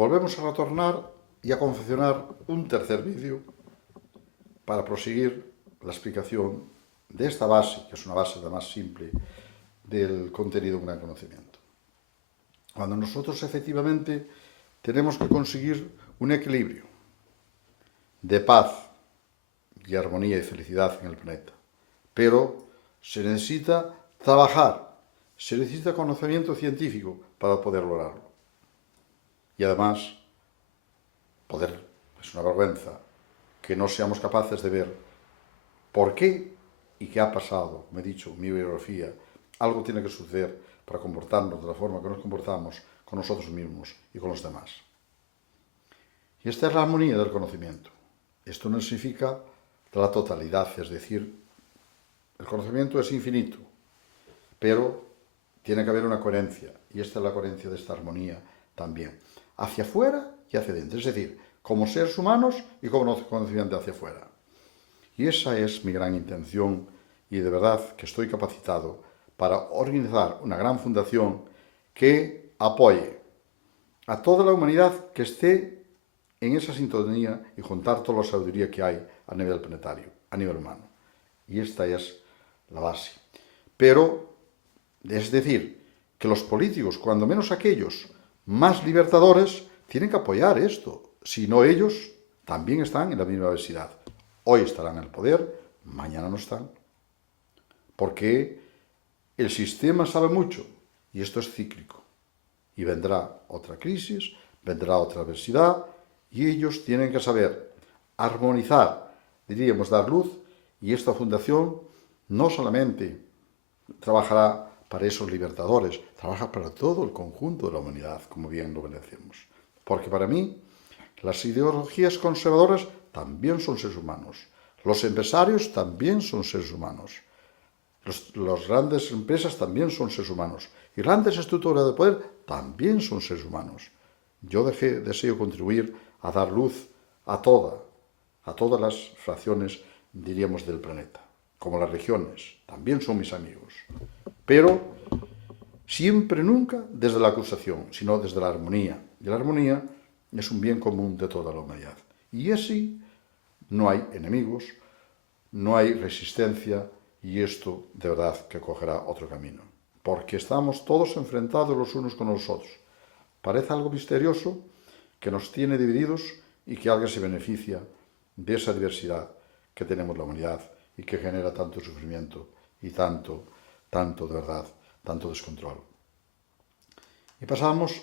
volvemos a retornar y a confeccionar un tercer vídeo para proseguir la explicación de esta base, que es una base la más simple del contenido de un gran conocimiento. Cuando nosotros efectivamente tenemos que conseguir un equilibrio de paz y armonía y felicidad en el planeta, pero se necesita trabajar, se necesita conocimiento científico para poder lograrlo. Y además, es una vergüenza que no seamos capaces de ver por qué y qué ha pasado. Me he dicho, mi biografía, algo tiene que suceder para comportarnos de la forma que nos comportamos con nosotros mismos y con los demás. Y esta es la armonía del conocimiento. Esto no significa la totalidad, es decir, el conocimiento es infinito, pero tiene que haber una coherencia, y esta es la coherencia de esta armonía también, hacia afuera y hacia adentro, es decir, como seres humanos y como conocimiento hacia afuera. Y esa es mi gran intención, y de verdad que estoy capacitado para organizar una gran fundación que apoye a toda la humanidad que esté en esa sintonía y juntar toda la sabiduría que hay a nivel planetario, a nivel humano. Y esta es la base. Pero, es decir, que los políticos, cuando menos aquellos más libertadores, tienen que apoyar esto. Si no, ellos también están en la misma obesidad. Hoy estarán en el poder, mañana no están. Porque el sistema sabe mucho y esto es cíclico. Y vendrá otra crisis, vendrá otra adversidad y ellos tienen que saber armonizar, diríamos, dar luz, y esta fundación no solamente trabajará para esos libertadores, trabaja para todo el conjunto de la humanidad, como bien lo decimos. Porque para mí, las ideologías conservadoras también son seres humanos, los empresarios también son seres humanos, las grandes empresas también son seres humanos, y grandes estructuras de poder también son seres humanos. Yo deseo contribuir a dar luz a todas las fracciones, diríamos, del planeta, como las regiones, también son mis amigos. Pero siempre, nunca desde la acusación, sino desde la armonía. Y la armonía es un bien común de toda la humanidad. Y así no hay enemigos, no hay resistencia, y esto de verdad que cogerá otro camino. Porque estamos todos enfrentados los unos con los otros. Parece algo misterioso que nos tiene divididos y que alguien se beneficia de esa diversidad que tenemos la humanidad y que genera tanto sufrimiento y tanto de verdad, tanto descontrol. Y pasamos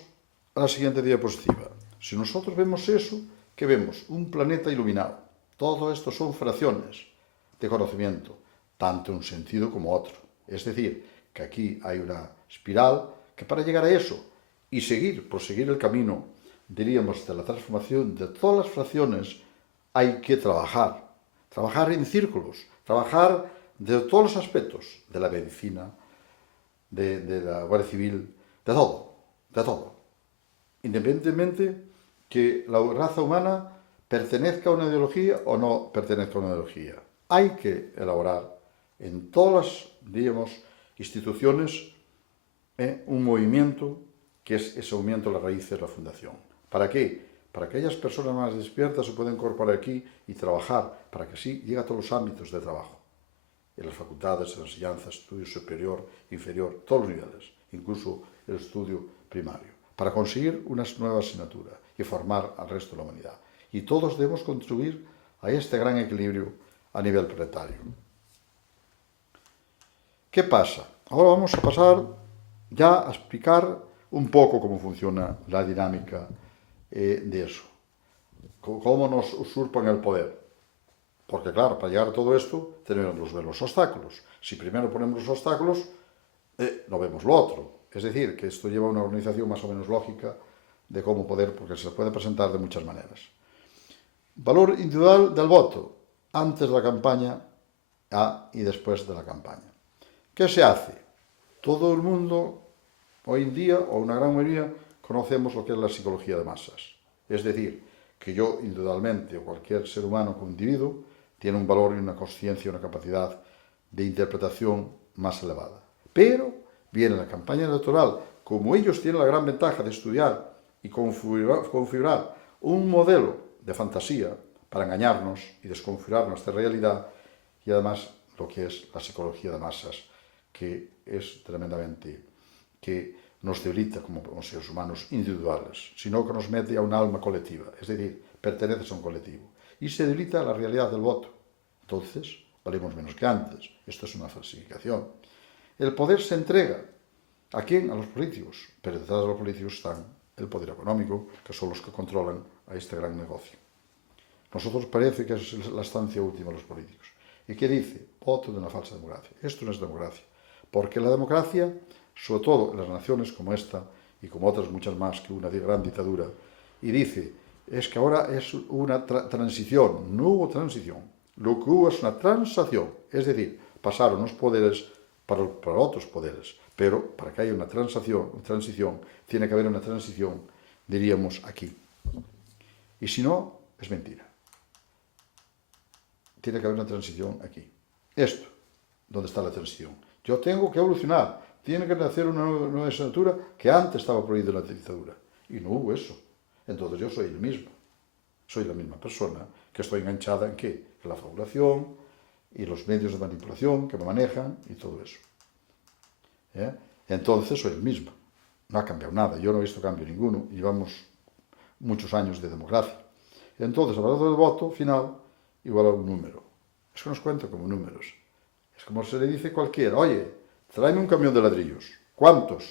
a la siguiente diapositiva. Si nosotros vemos eso, ¿qué vemos? Un planeta iluminado. Todo esto son fracciones de conocimiento, tanto en un sentido como otro. Es decir, que aquí hay una espiral que para llegar a eso y proseguir el camino, diríamos, de la transformación de todas las fracciones, hay que trabajar en círculos, trabajar de todos los aspectos, de la medicina, de la Guardia Civil, de todo. Independientemente que la raza humana pertenezca a una ideología o no pertenezca a una ideología. Hay que elaborar en todas las, digamos, instituciones un movimiento que es ese movimiento, la raíz de la fundación. ¿Para qué? Para que aquellas personas más despiertas se puedan incorporar aquí y trabajar, para que así llegue a todos los ámbitos de trabajo. En las facultades, en la enseñanza, estudio superior, inferior, todos los niveles, incluso el estudio primario, para conseguir una nueva asignatura y formar al resto de la humanidad. Y todos debemos contribuir a este gran equilibrio a nivel planetario. ¿Qué pasa? Ahora vamos a pasar ya a explicar un poco cómo funciona la dinámica de eso. Cómo nos usurpan el poder. Porque claro, para llegar a todo esto tenemos que ver los obstáculos. Si primero ponemos los obstáculos, no vemos lo otro. Es decir, que esto lleva a una organización más o menos lógica de cómo poder, porque se puede presentar de muchas maneras. Valor individual del voto, antes de la campaña y después de la campaña. ¿Qué se hace? Todo el mundo, hoy en día, o una gran mayoría, conocemos lo que es la psicología de masas. Es decir, que yo, individualmente, o cualquier ser humano como individuo, tiene un valor y una conciencia, una capacidad de interpretación más elevada. Pero viene la campaña electoral, como ellos tienen la gran ventaja de estudiar y configurar un modelo de fantasía para engañarnos y desconfigurar nuestra realidad, y además lo que es la psicología de masas, que es tremendamente, que nos debilita como seres humanos individuales, sino que nos mete a un alma colectiva, es decir, perteneces a un colectivo, y se debilita la realidad del voto. Entonces, valemos menos que antes. Esto es una falsificación. El poder se entrega. ¿A quién? A los políticos. Pero detrás de los políticos están el poder económico, que son los que controlan a este gran negocio. Nosotros parece que es la estancia última de los políticos. ¿Y qué dice? Voto de una falsa democracia. Esto no es democracia. Porque la democracia, sobre todo en las naciones como esta, y como otras muchas más que una gran dictadura, y dice, es que ahora es una transición. No hubo transición. Lo que hubo es una transacción. Es decir, pasaron unos poderes para otros poderes. Pero para que haya una transición, tiene que haber una transición, diríamos, aquí. Y si no, es mentira. Tiene que haber una transición aquí. Esto, ¿dónde está la transición? Yo tengo que evolucionar. Tiene que nacer una nueva asignatura que antes estaba prohibida en la dictadura. Y no hubo eso. Entonces yo soy el mismo. Soy la misma persona que estoy enganchada en ¿qué? En la fabulación y los medios de manipulación que me manejan y todo eso. Entonces soy el mismo. No ha cambiado nada. Yo no he visto cambio ninguno. Llevamos muchos años de democracia. Entonces, hablando del voto final, igual a un número. Es que nos cuenta como números. Es como se le dice a cualquiera, oye, tráeme un camión de ladrillos. ¿Cuántos?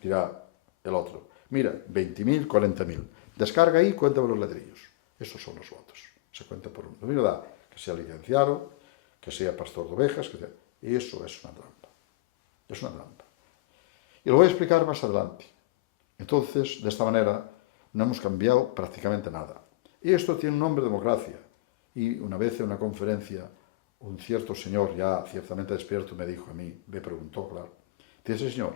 Dirá el otro. Mira, 20.000, 40.000. Descarga ahí, cuéntame los ladrillos. Esos son los votos. Se cuenta por un número, da, que sea licenciado, que sea pastor de ovejas, que sea... Eso es una trampa. Es una trampa. Y lo voy a explicar más adelante. Entonces, de esta manera, no hemos cambiado prácticamente nada. Y esto tiene un nombre, democracia. Y una vez en una conferencia, un cierto señor, ya ciertamente despierto, me dijo a mí, me preguntó, claro, dice, señor,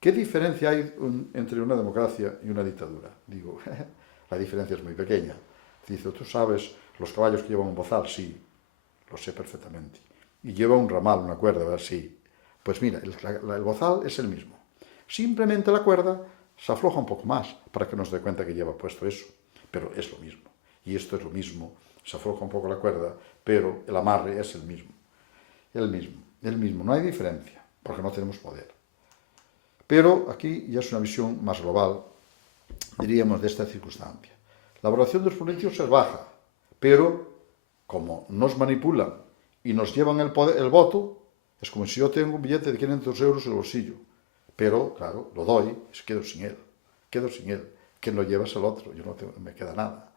¿qué diferencia hay entre una democracia y una dictadura? Digo, la diferencia es muy pequeña. Dice, ¿tú sabes los caballos que llevan un bozal? Sí, lo sé perfectamente. Y lleva un ramal, una cuerda, ¿verdad? Sí. Pues mira, el bozal es el mismo. Simplemente la cuerda se afloja un poco más para que nos dé cuenta que lleva puesto eso. Pero es lo mismo. Y esto es lo mismo. Se afloja un poco la cuerda, pero el amarre es el mismo. El mismo. No hay diferencia, porque no tenemos poder. Pero aquí ya es una visión más global, diríamos, de esta circunstancia. La valoración de los políticos es baja, pero como nos manipulan y nos llevan el voto, es como si yo tengo un billete de 500 euros en el bolsillo. Pero, claro, lo doy y quedo sin él. Quien lo lleva es el otro, yo no me queda nada.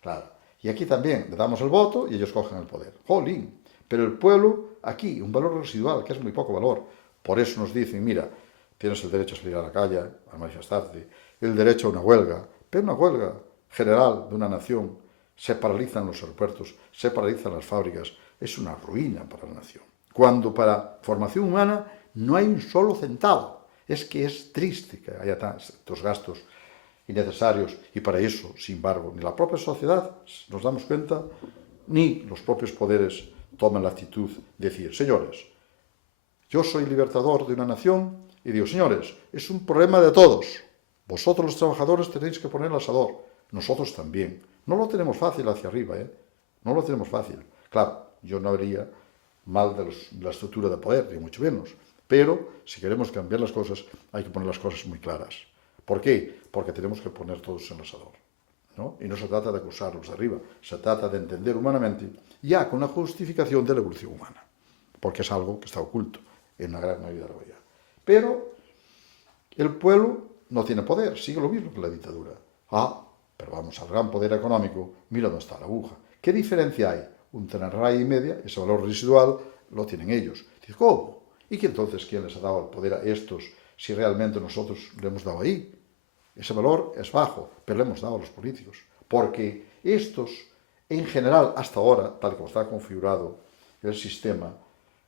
Claro. Y aquí también le damos el voto y ellos cogen el poder. ¡Jolín! Pero el pueblo, aquí, un valor residual, que es muy poco valor. Por eso nos dicen, mira, tienes el derecho a salir a la calle, a manifestarte, el derecho a una huelga, pero una huelga general de una nación. Se paralizan los aeropuertos, se paralizan las fábricas. Es una ruina para la nación. Cuando para formación humana no hay un solo centavo. Es que es triste que haya tantos gastos innecesarios y para eso, sin embargo, ni la propia sociedad, nos damos cuenta, ni los propios poderes toman la actitud de decir, señores, yo soy libertador de una nación y digo, señores, es un problema de todos. Vosotros los trabajadores tenéis que poner el asador, nosotros también. No lo tenemos fácil hacia arriba, no lo tenemos fácil. Claro, yo no haría mal de la estructura de poder, ni mucho menos. Pero si queremos cambiar las cosas, hay que poner las cosas muy claras. ¿Por qué? Porque tenemos que poner todos en el asador, ¿no? Y no se trata de acusarlos de arriba, se trata de entender humanamente, ya con la justificación de la evolución humana, porque es algo que está oculto en una gran mayoría de la humanidad. Pero el pueblo no tiene poder, sigue lo mismo que la dictadura. Pero vamos al gran poder económico, mira dónde está la aguja. ¿Qué diferencia hay? Un raya y media, ese valor residual, lo tienen ellos. Dice, ¿cómo? ¿Y que entonces quién les ha dado el poder a estos si realmente nosotros le hemos dado ahí? Ese valor es bajo, pero le hemos dado a los políticos. Porque estos, en general, hasta ahora, tal como está configurado el sistema,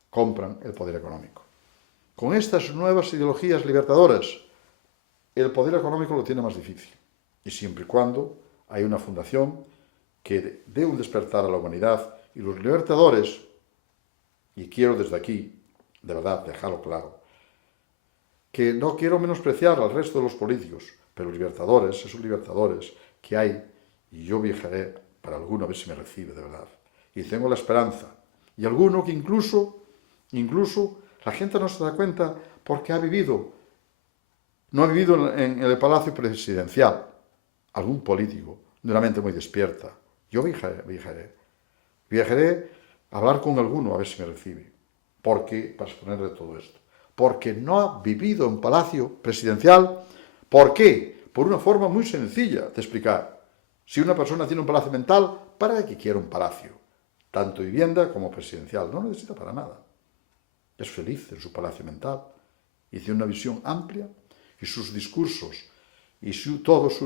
compran el poder económico. Con estas nuevas ideologías libertadoras, el poder económico lo tiene más difícil. Y siempre y cuando hay una fundación que dé un despertar a la humanidad y los libertadores, y quiero desde aquí, de verdad, dejarlo claro, que no quiero menospreciar al resto de los políticos, pero libertadores, esos libertadores que hay, y yo viajaré para alguno a ver si me recibe de verdad. Y tengo la esperanza. Y alguno que incluso la gente no se da cuenta porque no ha vivido en el palacio presidencial. Algún político de una mente muy despierta. Yo viajaré a hablar con alguno a ver si me recibe. Porque, para exponerle todo esto, porque no ha vivido en palacio presidencial. ¿Por qué? Por una forma muy sencilla de explicar. Si una persona tiene un palacio mental, ¿para qué quiere un palacio? Tanto vivienda como presidencial. No necesita para nada. Es feliz en su palacio mental y tiene una visión amplia y sus discursos y todos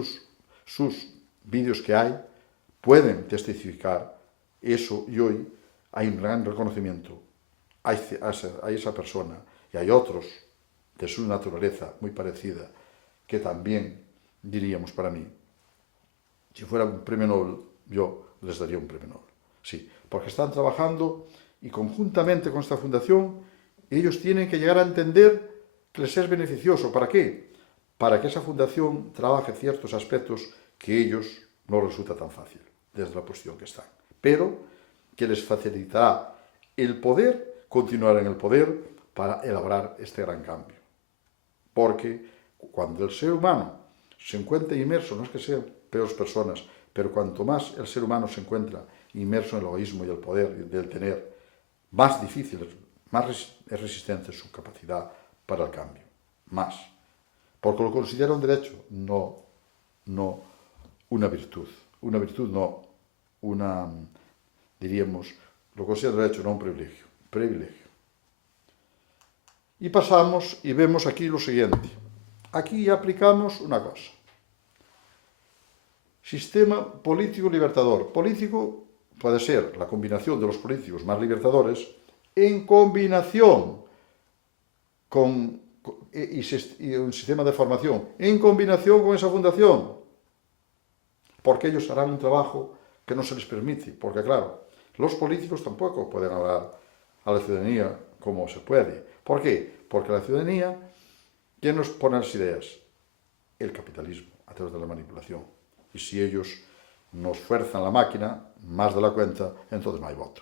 sus vídeos que hay pueden testificar eso, y hoy hay un gran reconocimiento a esa persona, y hay otros de su naturaleza muy parecida que también diríamos para mí, si fuera un premio Nobel, yo les daría un premio Nobel. Sí, porque están trabajando y conjuntamente con esta fundación ellos tienen que llegar a entender que les es beneficioso. ¿Para qué? Para que esa fundación trabaje ciertos aspectos que ellos no les resulta tan fácil desde la posición que están, pero que les facilitará el poder, continuar en el poder para elaborar este gran cambio. Porque cuando el ser humano se encuentra inmerso, no es que sean peores personas, pero cuanto más el ser humano se encuentra inmerso en el egoísmo y el poder del tener, más difícil, más es resistente su capacidad para el cambio. Más. Porque lo considera un derecho, no una virtud. Una virtud no, diríamos, lo considera un derecho, no un privilegio. Privilegio. Y pasamos y vemos aquí lo siguiente. Aquí aplicamos una cosa. Sistema político libertador. Político puede ser la combinación de los políticos más libertadores en combinación con un sistema de formación, en combinación con esa fundación. Porque ellos harán un trabajo que no se les permite. Porque claro, los políticos tampoco pueden hablar a la ciudadanía como se puede. ¿Por qué? Porque la ciudadanía, ¿quién nos pone las ideas? El capitalismo, a través de la manipulación. Y si ellos nos fuerzan la máquina, más de la cuenta, entonces no hay voto.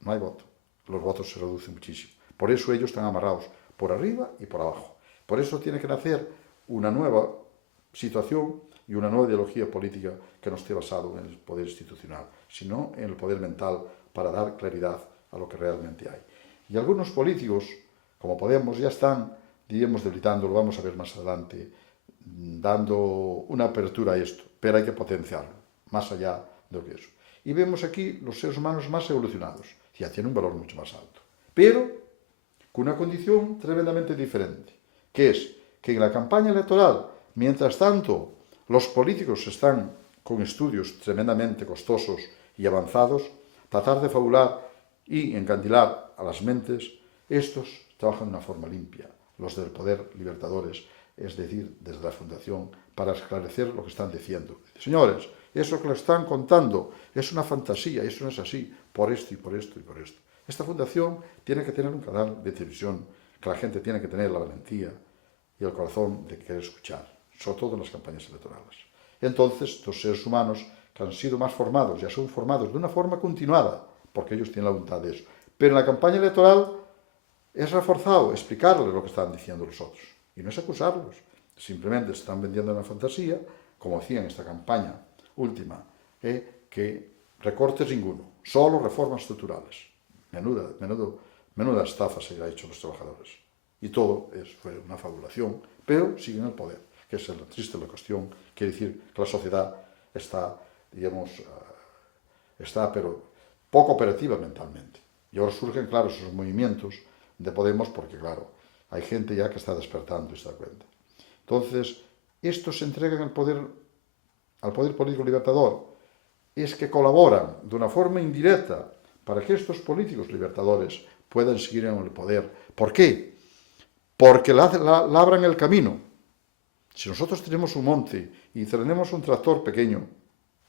No hay voto. Los votos se reducen muchísimo. Por eso ellos están amarrados por arriba y por abajo. Por eso tiene que nacer una nueva situación y una nueva ideología política que no esté basado en el poder institucional, sino en el poder mental para dar claridad a lo que realmente hay. Y algunos políticos, como Podemos, ya están, diríamos, debilitando, lo vamos a ver más adelante, dando una apertura a esto, pero hay que potenciarlo, más allá de lo que eso. Y vemos aquí los seres humanos más evolucionados, ya tienen un valor mucho más alto, pero con una condición tremendamente diferente, que es que en la campaña electoral, mientras tanto, los políticos están con estudios tremendamente costosos y avanzados, tratar de fabular y encandilar a las mentes, estos trabajan de una forma limpia, los del poder libertadores, es decir, desde la fundación, para esclarecer lo que están diciendo. Señores, eso que lo están contando es una fantasía, eso no es así, por esto y por esto y por esto. Esta fundación tiene que tener un canal de televisión, que la gente tiene que tener la valentía y el corazón de querer escuchar, sobre todo en las campañas electorales. Entonces, los seres humanos que han sido más formados, ya son formados de una forma continuada, porque ellos tienen la voluntad de eso. Pero en la campaña electoral es reforzado explicarles lo que están diciendo los otros. Y no es acusarlos, simplemente están vendiendo una fantasía, como decía en esta campaña última, que recortes ninguno, solo reformas estructurales. Menuda estafa se ha hecho a los trabajadores. Y todo fue una fabulación, pero siguen el poder, que es la triste la cuestión. Quiere decir que la sociedad está, digamos, pero poco operativa mentalmente. Y ahora surgen, claro, esos movimientos de Podemos, porque, claro, hay gente ya que está despertando y se da cuenta. Entonces, estos se entregan al poder político libertador, es que colaboran de una forma indirecta para que estos políticos libertadores puedan seguir en el poder. ¿Por qué? Porque labran el camino. Si nosotros tenemos un monte y tenemos un tractor pequeño,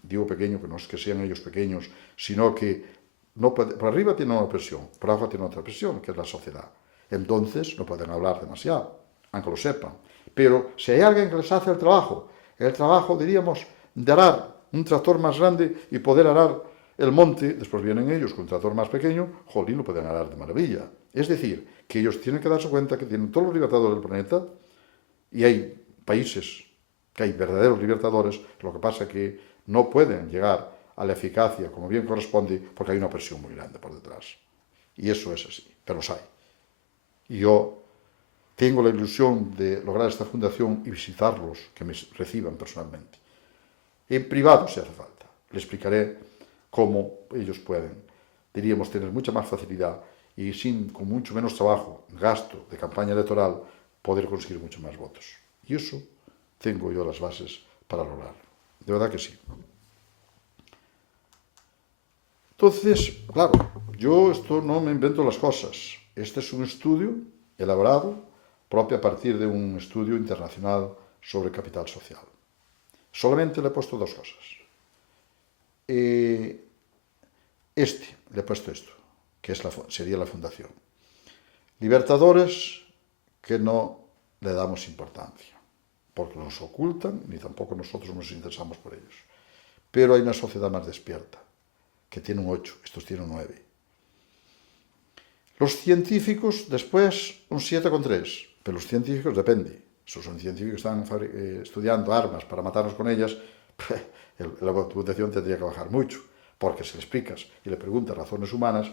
digo pequeño, que no es que sean ellos pequeños, sino que por arriba tiene una presión, por abajo tiene otra presión, que es la sociedad. Entonces no pueden hablar demasiado, aunque lo sepan. Pero si hay alguien que les hace el trabajo, El trabajo, diríamos, de arar un tractor más grande y poder arar el monte, después vienen ellos con un tractor más pequeño, jolín, lo pueden arar de maravilla. Es decir, que ellos tienen que darse cuenta que tienen todos los libertadores del planeta y hay países que hay verdaderos libertadores, lo que pasa es que no pueden llegar a la eficacia como bien corresponde porque hay una presión muy grande por detrás. Y eso es así, pero los hay. Y yo tengo la ilusión de lograr esta fundación y visitarlos, que me reciban personalmente. En privado, si hace falta. Le explicaré cómo ellos pueden, diríamos, tener mucha más facilidad y con mucho menos trabajo, gasto de campaña electoral, poder conseguir mucho más votos. Y eso tengo yo las bases para lograrlo. De verdad que sí. Entonces, claro, yo esto no me invento las cosas. Este es un estudio elaborado propio a partir de un estudio internacional sobre capital social. Solamente le he puesto dos cosas. Le he puesto esto, que sería la fundación. Libertadores que no le damos importancia, porque nos ocultan, ni tampoco nosotros nos interesamos por ellos. Pero hay una sociedad más despierta, que tiene un 8, estos tienen un 9. Los científicos, después, un 7,3, pero los científicos depende. Esos son científicos que están estudiando armas para matarnos con ellas, la puntuación tendría que bajar mucho, porque si le explicas y le preguntas razones humanas,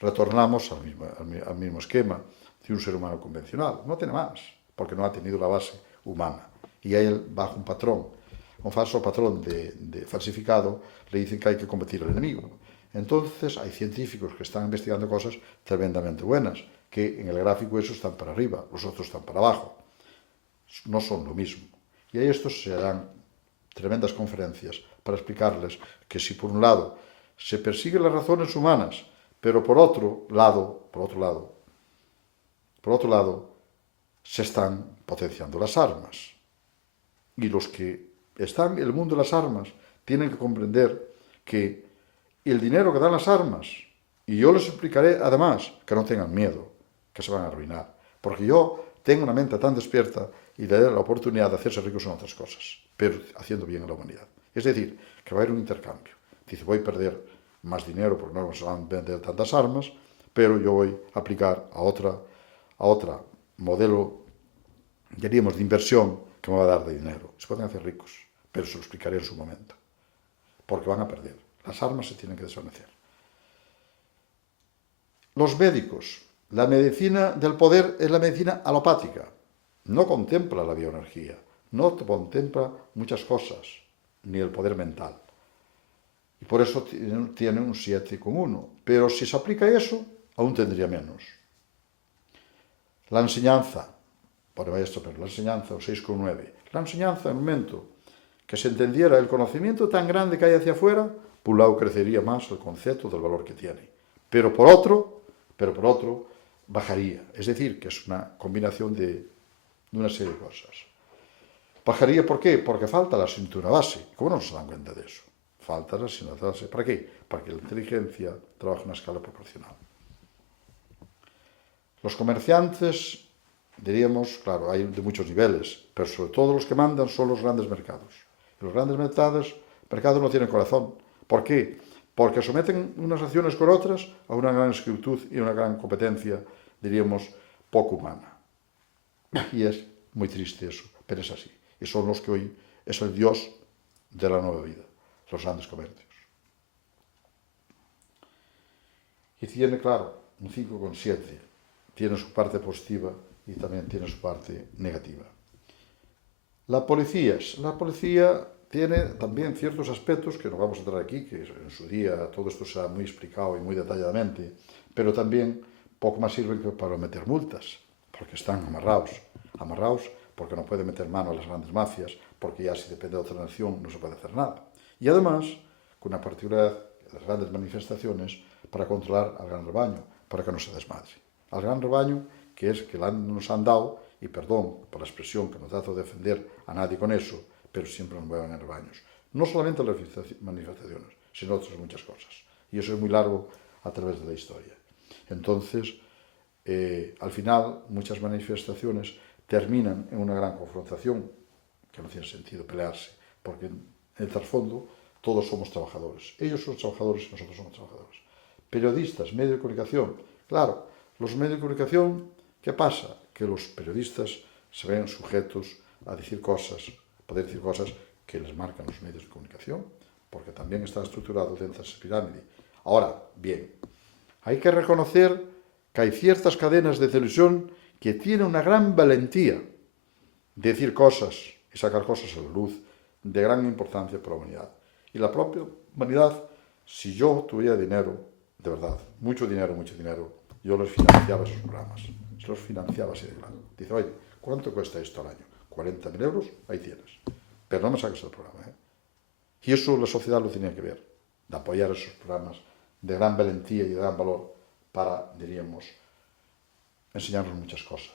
retornamos al mismo esquema de un ser humano convencional. No tiene más, porque no ha tenido la base humana. Y a él, bajo un patrón, un falso patrón de falsificado, le dicen que hay que combatir al enemigo. Entonces, hay científicos que están investigando cosas tremendamente buenas, que en el gráfico esos están para arriba, los otros están para abajo. No son lo mismo. Y a estos se harán tremendas conferencias para explicarles que si por un lado se persiguen las razones humanas, pero por otro lado, se están potenciando las armas. Y los que están en el mundo de las armas tienen que comprender que el dinero que dan las armas, y yo les explicaré además que no tengan miedo, que se van a arruinar, porque yo tengo una mente tan despierta y le doy la oportunidad de hacerse ricos en otras cosas, pero haciendo bien a la humanidad. Es decir, que va a haber un intercambio. Dice, voy a perder más dinero porque no se van a vender tantas armas, pero yo voy a aplicar a otra modelo, diríamos, de inversión que me va a dar de dinero. Se pueden hacer ricos, pero se lo explicaré en su momento, porque van a perder. Las armas se tienen que desvanecer. Los médicos. La medicina del poder es la medicina alopática. No contempla la bioenergía, no contempla muchas cosas, ni el poder mental. Y por eso tiene un 7,1. Pero si se aplica eso, aún tendría menos. La enseñanza, por esto, pero la enseñanza, o 6,9. La enseñanza, en el momento que se entendiera el conocimiento tan grande que hay hacia afuera, por un lado crecería más el concepto del valor que tiene. Pero por otro, bajaría. Es decir, que es una combinación de una serie de cosas. Bajaría, ¿por qué? Porque falta la asignatura base. ¿Cómo no se dan cuenta de eso? Falta la asignatura base. ¿Para qué? Para que la inteligencia trabaje en una escala proporcional. Los comerciantes, diríamos, claro, hay de muchos niveles, pero sobre todo los que mandan son los grandes mercados. Y los grandes mercados no tienen corazón. ¿Por qué? Porque someten unas acciones con otras a una gran esclavitud y una gran competencia, diríamos, poco humana. Y es muy triste eso, pero es así. Y son los que hoy es el Dios de la nueva vida, los grandes comercios. Y tiene, claro, un 5,7. Tiene su parte positiva y también tiene su parte negativa. La policía tiene también ciertos aspectos que no vamos a entrar aquí, que en su día todo esto se ha muy explicado y muy detalladamente, pero también poco más sirven que para meter multas, porque están amarrados porque no pueden meter mano a las grandes mafias, porque ya si depende de otra nación no se puede hacer nada. Y además, con una particularidad de las grandes manifestaciones, para controlar al gran rebaño, para que no se desmadre. Al gran rebaño, que es que nos han dado, y perdón por la expresión, que no trato de defender a nadie con eso, pero siempre nos mueven en rebaños. No solamente las manifestaciones, sino otras muchas cosas. Y eso es muy largo a través de la historia. Entonces, al final, muchas manifestaciones terminan en una gran confrontación que no tiene sentido pelearse, porque en el trasfondo todos somos trabajadores. Ellos son trabajadores y nosotros somos trabajadores. Periodistas, medios de comunicación. Claro, los medios de comunicación, ¿qué pasa? Que los periodistas se ven sujetos a decir cosas, poder decir cosas que les marcan los medios de comunicación, porque también está estructurado dentro de esa pirámide. Ahora, bien, hay que reconocer que hay ciertas cadenas de televisión que tienen una gran valentía de decir cosas y sacar cosas a la luz de gran importancia para la humanidad. Y la propia humanidad, si yo tuviera dinero, de verdad, mucho dinero, yo les financiaba esos programas. Se los financiaba así de claro. Dice, oye, ¿cuánto cuesta esto al año? 40.000 euros, ahí tienes. Pero no me saques el programa, ¿eh? Y eso la sociedad lo tenía que ver, de apoyar esos programas de gran valentía y de gran valor para, diríamos, enseñarnos muchas cosas.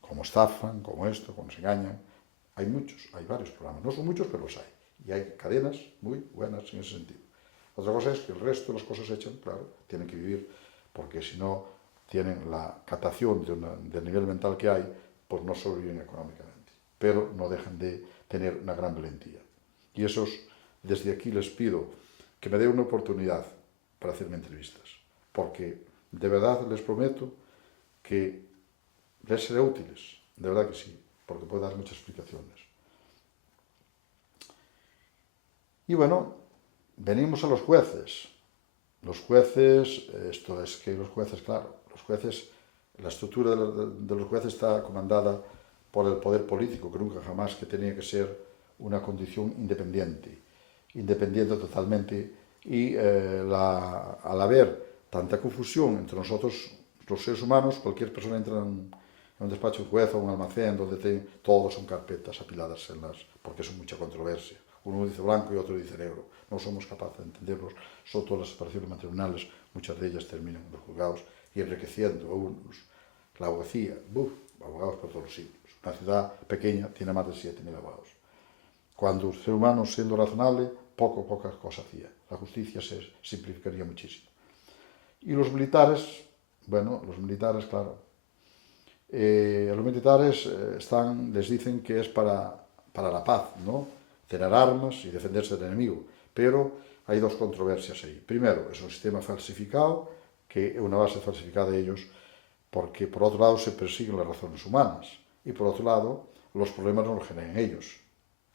Cómo estafan, cómo esto, cómo se engañan. Hay muchos, hay varios programas. No son muchos, pero los hay. Y hay cadenas muy buenas en ese sentido. Otra cosa es que el resto de las cosas hechas, claro, tienen que vivir, porque si no tienen la captación del nivel mental que hay, pues no sobreviven económicamente. Pero no dejan de tener una gran valentía. Y esos, desde aquí les pido que me den una oportunidad para hacerme entrevistas, porque de verdad les prometo que les seré útiles, de verdad que sí, porque puedo dar muchas explicaciones. Y bueno, venimos a los jueces. Los jueces, esto es que los jueces, claro, los jueces, la estructura de los jueces está comandada por el poder político, que nunca jamás que tenía que ser una condición independiente totalmente, y al haber tanta confusión entre nosotros, los seres humanos, cualquier persona entra en un despacho de juez o un almacén donde todos son carpetas apiladas porque es mucha controversia. Uno dice blanco y otro dice negro. No somos capaces de entenderlos. Son todas las separaciones matrimoniales, muchas de ellas terminan en los juzgados y enriqueciendo a unos. La abogacía, abogados por todos los siglos. Una ciudad pequeña tiene más de 7.000 abogados. Cuando el ser humano, siendo razonable, pocas cosas hacía. La justicia se simplificaría muchísimo. Y los militares, bueno, claro, los militares les dicen que es para la paz, ¿no? Tener armas y defenderse del enemigo. Pero hay dos controversias ahí. Primero, es un sistema falsificado, que es una base falsificada de ellos, porque por otro lado se persiguen las razones humanas y por otro lado los problemas no los generan ellos.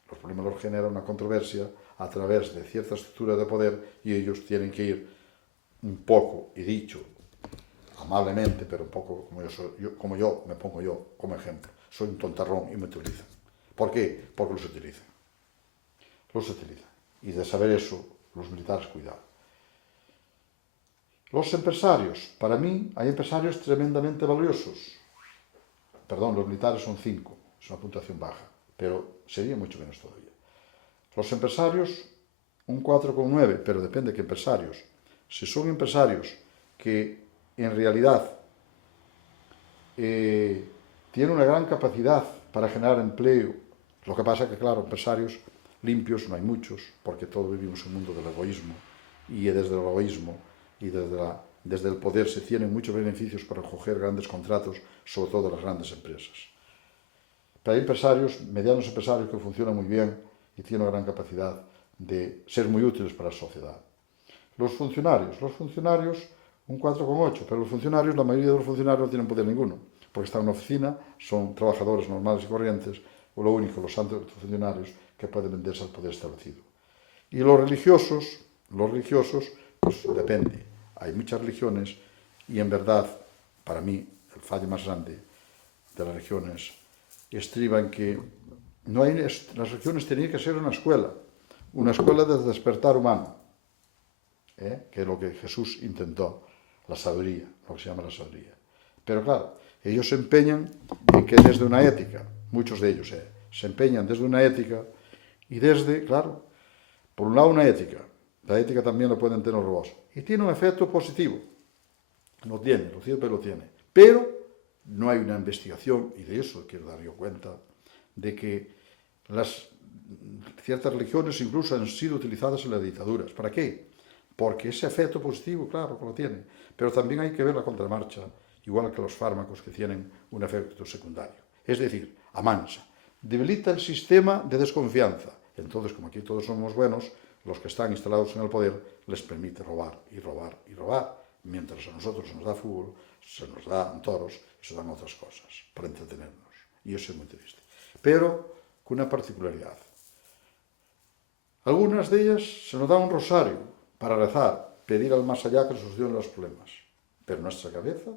Los problemas los genera una controversia a través de cierta estructura de poder y ellos tienen que ir un poco, y dicho amablemente, pero un poco como yo me pongo yo como ejemplo. Soy un tontarrón y me utilizan. ¿Por qué? Porque los utilizan. Y de saber eso, los militares, cuidado. Los empresarios, para mí hay empresarios tremendamente valiosos. Perdón, los militares son 5, es una puntuación baja, pero sería mucho menos todavía. Los empresarios, un 4,9, pero depende de qué empresarios. Si son empresarios que en realidad tienen una gran capacidad para generar empleo, lo que pasa es que, claro, empresarios limpios no hay muchos, porque todos vivimos en un mundo del egoísmo, y desde el egoísmo y desde el poder se tienen muchos beneficios para coger grandes contratos, sobre todo las grandes empresas. Pero hay empresarios, medianos empresarios, que funcionan muy bien y tienen una gran capacidad de ser muy útiles para la sociedad. Los funcionarios, un 4,8, pero la mayoría de los funcionarios no tienen poder ninguno, porque están en una oficina, son trabajadores normales y corrientes, o lo único, los altos funcionarios, que pueden venderse al poder establecido. Y los religiosos, pues depende. Hay muchas religiones y en verdad, para mí, el fallo más grande de las religiones estriba en que las religiones tenían que ser una escuela de despertar humano, que es lo que Jesús intentó, la sabiduría, lo que se llama la sabiduría. Pero claro, ellos se empeñan en que desde una ética, muchos de ellos se empeñan desde una ética y claro, por un lado una ética, la ética también lo pueden tener los robots, y tiene un efecto positivo, lo siempre lo tiene, pero no hay una investigación, y de eso quiero dar yo cuenta, de que ciertas religiones incluso han sido utilizadas en las dictaduras. ¿Para qué? Porque ese efecto positivo, claro, que lo tiene, pero también hay que ver la contramarcha, igual que los fármacos que tienen un efecto secundario. Es decir, amansa. debilita el sistema de desconfianza. Entonces, como aquí todos somos buenos, los que están instalados en el poder les permite robar y robar y robar, mientras a nosotros se nos da fútbol, se nos dan toros y se dan otras cosas para entretenernos. Y eso es muy triste. Pero con una particularidad. Algunas de ellas se nos da un rosario para rezar, pedir al más allá que nos solucione los problemas. Pero nuestra cabeza,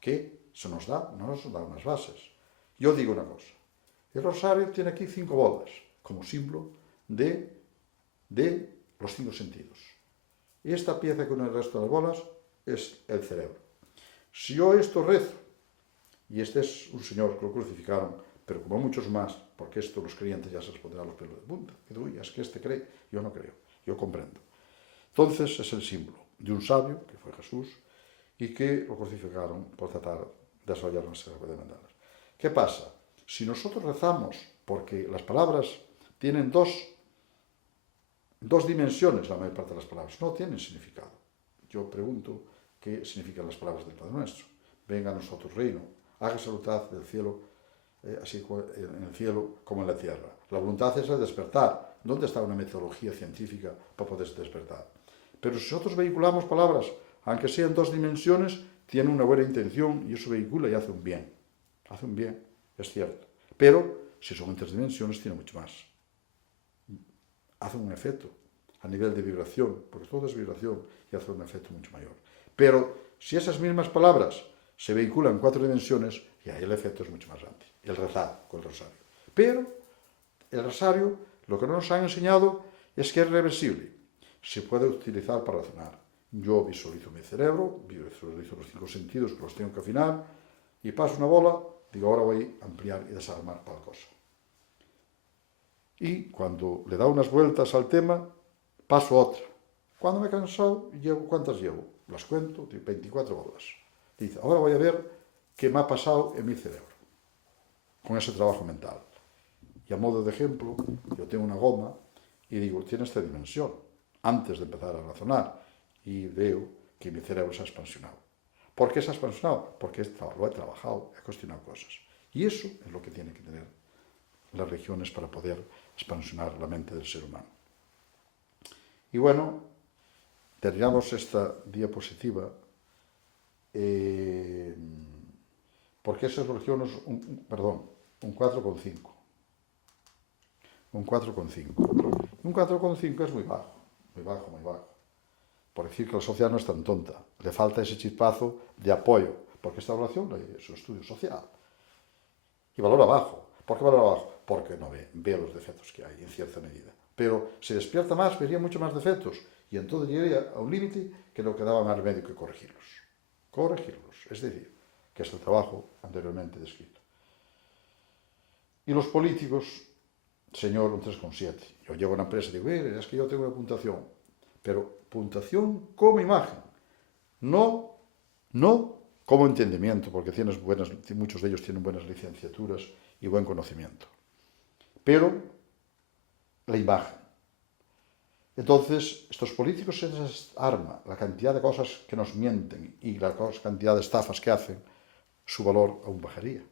¿qué se nos da? No nos da unas bases. Yo digo una cosa. El rosario tiene aquí 5 bolas, como símbolo de los 5 sentidos. Y esta pieza que une el resto de las bolas es el cerebro. Si yo esto rezo, y este es un señor que lo crucificaron, pero como muchos más, porque esto los creyentes ya se les pondrá los pelos de punta. Y uy, es que este cree, yo no creo, yo comprendo. Entonces es el símbolo de un sabio, que fue Jesús, y que lo crucificaron por tratar de desarrollar una serie de mendadas. ¿Qué pasa? Si nosotros rezamos, porque las palabras tienen dos dimensiones, la mayor parte de las palabras, no tienen significado. Yo pregunto qué significan las palabras del Padre Nuestro. Venga a nosotros reino, hágase voluntad del cielo, así en el cielo como en la tierra. La voluntad es el despertar. ¿Dónde está una metodología científica para poder despertar? Pero si nosotros vehiculamos palabras, aunque sean 2 dimensiones, tienen una buena intención y eso vehicula y hace un bien. Hace un bien, es cierto. Pero si son en 3 dimensiones, tiene mucho más. Hace un efecto a nivel de vibración, porque todo es vibración y hace un efecto mucho mayor. Pero si esas mismas palabras se vehiculan en 4 dimensiones, y ahí el efecto es mucho más grande. El rezar con el rosario. Pero el rosario, lo que no nos han enseñado es que es reversible. Se puede utilizar para razonar. Yo visualizo mi cerebro, visualizo los 5 sentidos que los tengo que afinar, y paso una bola, digo, ahora voy a ampliar y desarmar tal cosa. Y cuando le da unas vueltas al tema, paso otra. Cuando me he cansado, ¿cuántas llevo? Las cuento, 24 bolas. Dice, ahora voy a ver qué me ha pasado en mi cerebro, con ese trabajo mental. Y a modo de ejemplo, yo tengo una goma y digo, tiene esta dimensión, antes de empezar a razonar, y veo que mi cerebro se ha expansionado. ¿Por qué se ha expansionado? Porque lo he trabajado, he cuestionado cosas. Y eso es lo que tienen que tener las religiones para poder expansionar la mente del ser humano. Y bueno, terminamos esta diapositiva porque esas religiones, un 4,5. Un 4,5. Un 4,5 es muy bajo, muy bajo, muy bajo. Por decir que la sociedad no es tan tonta. Le falta ese chispazo de apoyo, porque esta evaluación es un estudio social. Y valora bajo. ¿Por qué valora bajo? Porque no ve los defectos que hay, en cierta medida. Pero si despierta más, vería mucho más defectos. Y entonces llegaría a un límite que no quedaba más remedio que corregirlos. Corregirlos. Es decir, que es el trabajo anteriormente descrito. Y los políticos, señor, un 3,7. Yo llego a una empresa y digo, es que yo tengo una puntuación. Pero puntuación como imagen. No como entendimiento, porque muchos de ellos tienen buenas licenciaturas y buen conocimiento. Pero la imagen. Entonces, estos políticos se les arma la cantidad de cosas que nos mienten y la cantidad de estafas que hacen, su valor aún bajaría.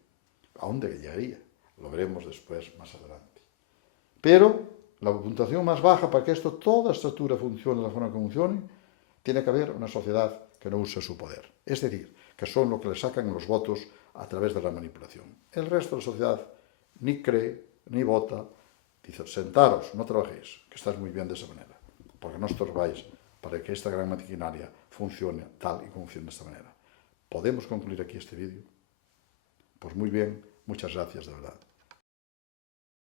¿A dónde llegaría? Lo veremos después, más adelante. Pero la puntuación más baja, para que toda estructura funcione de la forma que funcione, tiene que haber una sociedad que no use su poder. Es decir, que son lo que le sacan los votos a través de la manipulación. El resto de la sociedad ni cree, ni vota. Dice, sentaros, no trabajéis, que estáis muy bien de esa manera, porque no estorbáis para que esta gran maquinaria funcione tal y como funcione de esta manera. ¿Podemos concluir aquí este vídeo? Pues muy bien, muchas gracias de verdad.